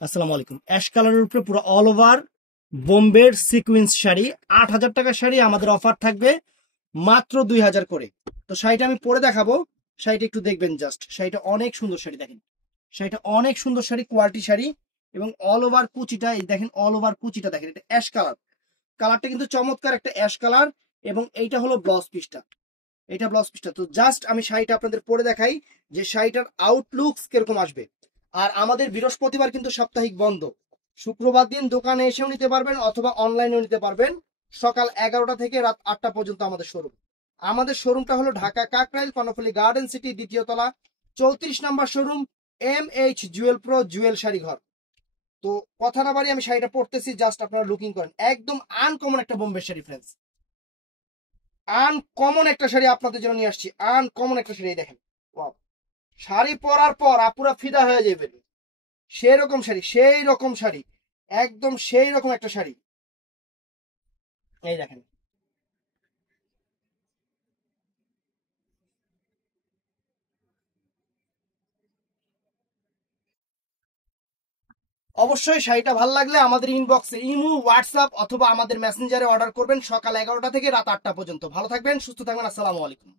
আসসালামু আলাইকুম। অ্যাশ কালারের উপরে পুরো অল ওভার বোম্বের সিকুয়েন্স শাড়ি, 8,000 টাকার শাড়ি। আমাদের অফার থাকবে মাত্র 2,000 করে। তো শাড়িটা আমি পরে দেখাবো, শাড়িটা একটু দেখবেন জাস্ট। শাড়িটা অনেক সুন্দর শাড়ি, দেখেন শাড়িটা অনেক সুন্দর শাড়ি, কোয়ালিটি শাড়ি। এবং অল ওভার কুচিটা এই দেখেন, অল ওভার কুচিটা দেখেন, এটা অ্যাশ কালার। কালারটা কিন্তু চমৎকার একটা অ্যাশ কালার। এবং এইটা হলো ব্লাউজ পিসটা, এটা ব্লাউজ পিসটা। তো জাস্ট আমি শাড়িটা আপনাদের পরে দেখাই যে শাড়িটার আউটলুকস কিরকম আসবে। আর আমাদের বৃহস্পতিবার কিন্তু সাপ্তাহিক বন্ধ, শুক্রবার দিন দোকানে এসেও নিতে পারবেন অথবা অনলাইনেও নিতে পারবেন। সকাল 11টা থেকে রাত 8টা পর্যন্ত আমাদের শোরুম। আমাদের শোরুমটা হলো ঢাকা কাকরাইল কর্ণফুলী গার্ডেন সিটি, দ্বিতীয় তলা, 34 নম্বর showroom, MH Jewel pro Jewel sari ঘর। তো কথা না বাড়ি আমি শাড়িটা পরতেছি, জাস্ট আপনারা লুকিং করেন। একদম আনকমন একটা বোম্বে শাড়ি ফ্রেন্ডস, আনকমন একটা শাড়ি আপনাদের জন্য নিয়ে আসছি। আনকমন একটা শাড়ি দেখেন, ওয়াও। শাড়ি পরার পর আপুরা ফিদা হয়ে যাবে। সেই রকম শাড়ি, সেই রকম শাড়ি, একদম সেই রকম একটা শাড়ি। এই দেখেন, অবশ্যই শাড়িটা ভালো লাগলে আমাদের ইনবক্সে, ইমো, হোয়াটসঅ্যাপ অথবা আমাদের মেসেঞ্জারে অর্ডার করবেন। সকাল 11টা থেকে রাত 8টা পর্যন্ত। ভালো থাকবেন, সুস্থ থাকবেন। আসসালামু আলাইকুম।